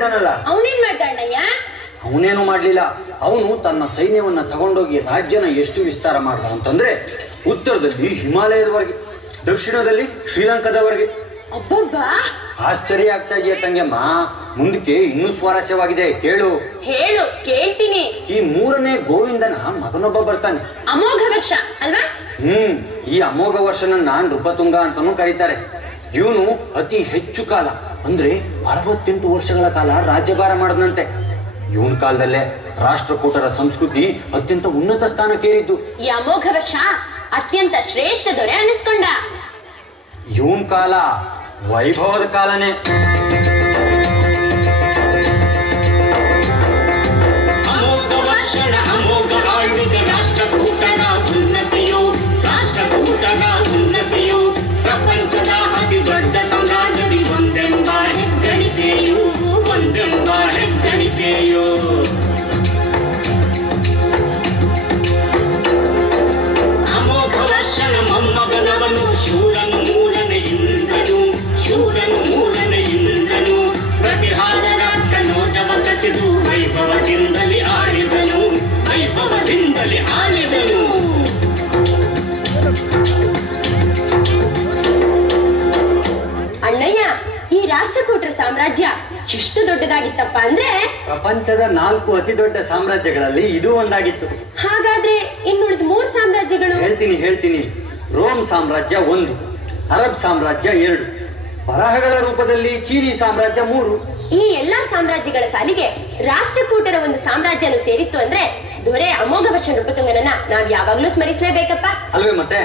ಇದ್ದಾನಲ್ಲ, ಅವನೇನ್ ಮಾಡ್ದ ಅಣ್ಣಯ್ಯ? ಅವನೇನು ಮಾಡ್ಲಿಲ್ಲ. ಅವನು ತನ್ನ ಸೈನ್ಯವನ್ನ ತಗೊಂಡೋಗಿ ರಾಜ್ಯನ ಎಷ್ಟು ವಿಸ್ತಾರ ಮಾಡ್ದ ಅಂತಂದ್ರೆ, ಉತ್ತರದಲ್ಲಿ ಹಿಮಾಲಯದವರೆಗೆ, ದಕ್ಷಿಣದಲ್ಲಿ ಶ್ರೀಲಂಕಾದವರೆಗೆ. ಅಬ್ಬಬ್ಬಾ, ಆಶ್ಚರ್ಯ ಆಗ್ತಾ ಇದೆಯಾ ತಂಗೆಮ್ಮ? ಮುಂದಕ್ಕೆ ಇನ್ನೂ ಸ್ವಾರಸ್ಯವಾಗಿದೆ, ಕೇಳು. ಹೇಳು, ಕೇಳ್ತೀನಿ. ಈ 3ನೇ ಗೋವಿಂದನ ಮಗನೊಬ್ಬ ಬರ್ತಾನೆ. ಅಮೋಘ ವರ್ಷ ಅಲ್ವಾ? ಈ ಅಮೋಘ ವರ್ಷನನ್ನ ನೃಪತುಂಗ ಅಂತಾನೂ ಕರೀತಾರೆ. ಇವನು ಅತಿ ಹೆಚ್ಚು ಕಾಲ ಅಂದ್ರೆ 68 ವರ್ಷಗಳ ಕಾಲ ರಾಜ್ಯಭಾರ ಮಾಡದಂತೆ. ಇವನ್ ಕಾಲದಲ್ಲೇ ರಾಷ್ಟ್ರಕೂಟರ ಸಂಸ್ಕೃತಿ ಅತ್ಯಂತ ಉನ್ನತ ಸ್ಥಾನಕ್ಕೇರಿದ್ದು. ಈ ಅಮೋಘ ವರ್ಷ ಅತ್ಯಂತ ಶ್ರೇಷ್ಠ ದೊರೆ ಅನಿಸ್ಕೊಂಡ. ಇವನ್ ಕಾಲ ವೈಭವದ ಕಾಲನೇ. ಅಮೋಘ ವರ್ಷದ ಅಮೋಘ ಆಳ್ವಿಕೆ ರಾಷ್ಟ್ರಕೂಟರ ಉನ್ನತಿಯು, ರಾಷ್ಟ್ರಕೂಟರ ಉನ್ನತಿಯು ಪ್ರಪಂಚದ ಅತಿ ದೊಡ್ಡ ಸಾಮ್ರಾಜ್ಯದಿ ಒಂದೆಂಬ ಹೆಗ್ಗಳಿಕೆಯು, ಒಂದೆಂಬ ಹೆಗ್ಗಳಿಕೆಯು. ಅಮೋಘ ವರ್ಷನ ಮೊಮ್ಮಗನವನು ಶೂರನು ಮೂರನೇ ಇಂದ್ರನು, ಶೂರನು ಮೂರನೇ ಇಂದ್ರನು ಪ್ರತಿಹಾರರ ಕನೋಜವ ಕಸಿದು ವೈಭವದಿಂದಲೇ ಆಳಿದನು, ವೈಭವದಿಂದಲೇ ಆಳಿದನು. ಅಣ್ಣಯ್ಯ, ಈ ರಾಷ್ಟ್ರಕೂಟರ ಸಾಮ್ರಾಜ್ಯ ಎಷ್ಟು ದೊಡ್ಡದಾಗಿತ್ತಪ್ಪ ಅಂದ್ರೆ ಪ್ರಪಂಚದ 4 ಅತಿ ದೊಡ್ಡ ಸಾಮ್ರಾಜ್ಯಗಳಲ್ಲಿ ಇದು ಒಂದಾಗಿತ್ತು. ಹಾಗಾದ್ರೆ ಇನ್ನುಳಿದ 3 ಸಾಮ್ರಾಜ್ಯಗಳು? ಹೇಳ್ತೀನಿ. ರೋಮ್ ಸಾಮ್ರಾಜ್ಯ 1, ಅರಬ್ ಸಾಮ್ರಾಜ್ಯ 2, ಬರಹಗಳ ರೂಪದಲ್ಲಿ ಚೀನಿ ಸಾಮ್ರಾಜ್ಯ 3. ಈ ಎಲ್ಲಾ ಸಾಮ್ರಾಜ್ಯಗಳ ಸಾಲಿಗೆ ರಾಷ್ಟ್ರಕೂಟರ ಒಂದು ಸಾಮ್ರಾಜ್ಯನು ಸೇರಿತ್ತು ಅಂದ್ರೆ ದೊರೆ ಅಮೋಘ ವರ್ಷ ನೃಪತುಂಗನನ್ನ ನಾವ್ ಯಾವಾಗ್ಲೂ ಸ್ಮರಿಸಲೇಬೇಕಪ್ಪ, ಅಲ್ವೇ ಮತ್ತೆ?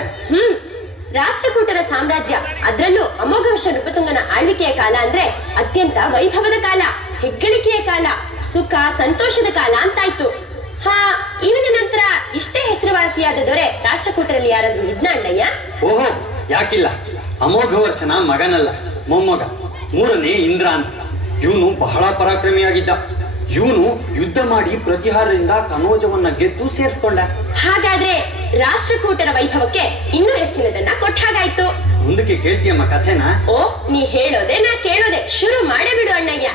ರಾಷ್ಟ್ರಕೂಟರ ಸಾಮ್ರಾಜ್ಯ, ಅದ್ರಲ್ಲೂ ಅಮೋಘ ವರ್ಷ ನೃಪತುಂಗನ ಆಳ್ವಿಕೆಯ ಕಾಲ ಅಂದ್ರೆ ಅತ್ಯಂತ ವೈಭವದ ಕಾಲ, ಹೆಗ್ಗಳಿಕೆಯ ಕಾಲ, ಸುಖ ಸಂತೋಷದ ಕಾಲ ಅಂತಾಯ್ತು. ಇವನ ನಂತರ ಇಷ್ಟೇ ಹೆಸರುವಾಸಿಯಾದ ದೊರೆ ರಾಷ್ಟ್ರಕೂಟರಲ್ಲಿ ಯಾರಾದ್ರೂ ಇದ್ನ ಅಣ್ಣಯ್ಯ? ಓಹೋ, ಯಾಕಿಲ್ಲ. ಅಮೋಘ ವರ್ಷನ ಮಗನಲ್ಲ, ಮೊಮ್ಮಗ 3ನೇ ಇಂದ್ರ ಅಂತ. ಇವನು ಬಹಳ ಪರಾಕ್ರಮಿಯಾಗಿದ್ದ. ಇವನು ಯುದ್ಧ ಮಾಡಿ ಪ್ರತಿಹಾರದಿಂದ ಕನೋಜವನ್ನ ಗೆದ್ದು ಸೇರಿಸ್ಕೊಂಡ. ಹಾಗಾದ್ರೆ ರಾಷ್ಟ್ರಕೂಟರ ವೈಭವಕ್ಕೆ ಇನ್ನೂ ಹೆಚ್ಚಿನದನ್ನ ಕೊಟ್ಟ ಹಾಗಾಯ್ತು. ಮುಂದಕ್ಕೆ ಕೇಳ್ತೀಯಮ್ಮ ಕಥೆನಾ? ಓ, ನೀ ಹೇಳೋದೆ ನಾ ಕೇಳೋದೆ, ಶುರು ಮಾಡೇ ಬಿಡು ಅಣ್ಣಯ್ಯ.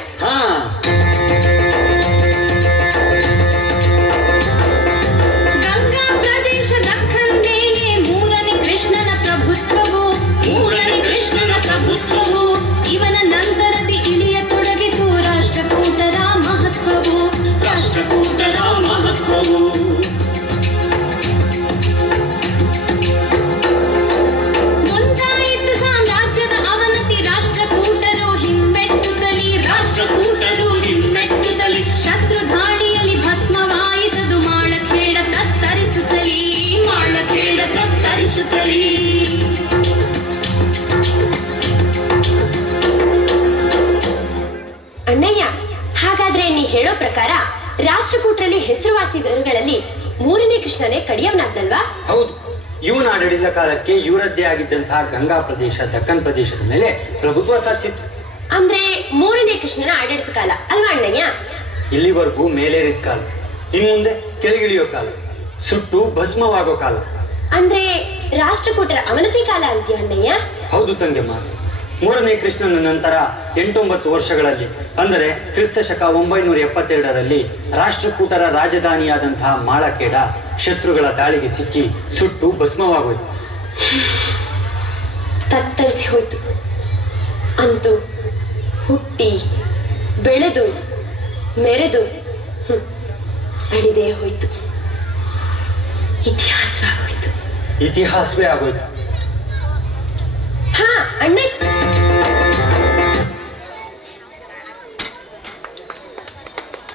ಗಂಗಾ ಪ್ರದೇಶ ದಕ್ಕನ್ ಮೇಲೆ 3ನೇ ಕೃಷ್ಣನ ಪ್ರಭುತ್ವವು, 3ನೇ ಕೃಷ್ಣನ ಪ್ರಭುತ್ವವು. ಇವನ ನಂತರದಿ ಇಳಿಯತೊಡಗಿತು ರಾಷ್ಟ್ರಕೂಟರ ಮಹತ್ವವು, ರಾಷ್ಟ್ರಕೂಟರ ಮಹತ್ವವು. ಮುಂದಾಯಿತು ಸಾಮ್ರಾಜ್ಯದ ಅವನತಿ, ರಾಷ್ಟ್ರಕೂಟರು ಹಿಮ್ಮೆಟ್ಟುತ್ತಲಿ, ರಾಷ್ಟ್ರಕೂಟರು ಹಿಮ್ಮೆಟ್ಟುತ್ತಲಿ. ಶತ್ರು ಧಾಳಿಯಲ್ಲಿ ಭಸ್ಮವಾಯಿತದು ಮಾಳಖೇಡ ತತ್ತರಿಸುತ್ತಲಿ, ಮಾಳಖೇಡ ತತ್ತರಿಸುತ್ತಲಿ. ಅಣ್ಣಯ್ಯ, ಹಾಗಾದ್ರೆ ನೀ ಹೇಳೋ ಪ್ರಕಾರ ರಾಷ್ಟ್ರಕೂಟರಲ್ಲಿ ಹೆಸರುವಾಸಿ ದೊರೆಗಳಲ್ಲಿ 3ನೇ ಕೃಷ್ಣನೇ ಕಡಿಯವನಾಗ್ದಲ್ವಾ? ಹೌದು. ಇವನ ಆಡಳಿತ ಕಾಲಕ್ಕೆ ಇವರದ್ದೇ ಆಗಿದ್ದಂತಹ ಗಂಗಾ ಪ್ರದೇಶ, ದಕ್ಕನ್ ಪ್ರದೇಶದ ಮೇಲೆ ಪ್ರಭುತ್ವ ಸಾಧಿಸಿತ್ತು. ಅಂದ್ರೆ 3ನೇ ಕೃಷ್ಣನ ಆಡಳಿತ ಕಾಲ ಅಲ್ವಾ ಅಣ್ಣಯ್ಯ? ಇಲ್ಲಿವರೆಗೂ ಮೇಲೇರಿದ ಕಾಲ, ಇನ್ ಮುಂದೆ ಕೆಳಗಿಳಿಯೋ ಕಾಲ, ಸುಟ್ಟು ಭಸ್ಮವಾಗೋ ಕಾಲ. ಅಂದ್ರೆ ರಾಷ್ಟ್ರಕೂಟರ ಅವನತಿ ಕಾಲ ಅಂತೀಯ ಅಣ್ಣಯ್ಯ? ಹೌದು ತಂಗೆಮ್ಮ. 3ನೇ ಕೃಷ್ಣನ ನಂತರ 8-9 ವರ್ಷಗಳಲ್ಲಿ, ಅಂದರೆ ಕ್ರಿಸ್ತಶಕ 972ರಲ್ಲಿ ರಾಷ್ಟ್ರಕೂಟರ ರಾಜಧಾನಿಯಾದಂತಹ ಮಾಳಖೇಡ ಶತ್ರುಗಳ ದಾಳಿಗೆ ಸಿಕ್ಕಿ ಸುಟ್ಟು ಭಸ್ಮವಾಗೋಯ್ತು, ತತ್ತರಿಸಿ ಹೋಯ್ತು. ಅಂತೂ ಹುಟ್ಟಿ ಬೆಳೆದು ಮೆರೆದು ಅಳಿದೇ ಹೋಯ್ತು, ಇತಿಹಾಸವೇ ಆಗೋಯ್ತು. ಅಣ್ಣ.